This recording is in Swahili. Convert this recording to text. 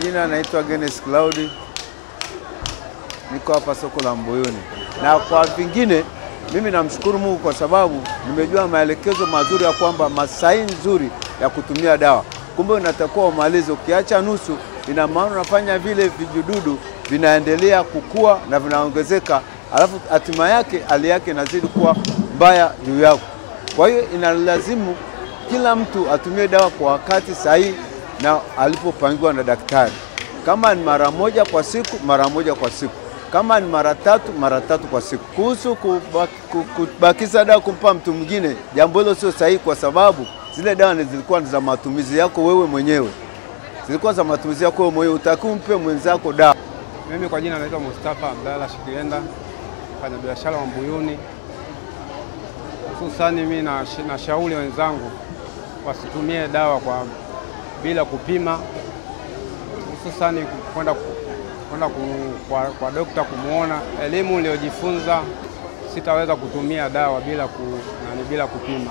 majina naitwa Genes Cloud. Niko hapa soko la Mbuyuni. Na kwa vingine mimi namshukuru Mungu kwa sababu nimejua maelekezo mazuri ya kwamba masahi nzuri ya kutumia dawa. Kumbe unatakiwa umalize, ukiacha nusu ina maana unafanya vile vijidudu vinaendelea kukua na vinaongezeka, alafu hatima yake hali yake inazidi kuwa mbaya juu yako. Kwa hiyo inalazimu kila mtu atumie dawa kwa wakati sahihi na alipopangiwa na daktari. Kama ni mara moja kwa siku, mara moja kwa siku. Kama ni mara tatu kwa siku. Kuhusu kubakiza dawa kumpa mtu mwingine, jambo hilo sio sahihi kwa sababu zile dawa zilikuwa za matumizi yako wewe mwenyewe. Zilikuwa za matumizi yako wewe mwenyewe, utakiwa umpe mwenzako dawa. Mimi kwa jina naitwa Mustafa Abdalla Shikirenda, mfanya biashara wa Mbuyuni. Hususani mimi nashauri wenzangu wasitumie dawa bila kupima, hususani kwenda kwa dokta kumuona. Elimu niliyojifunza, sitaweza kutumia dawa bila kupima.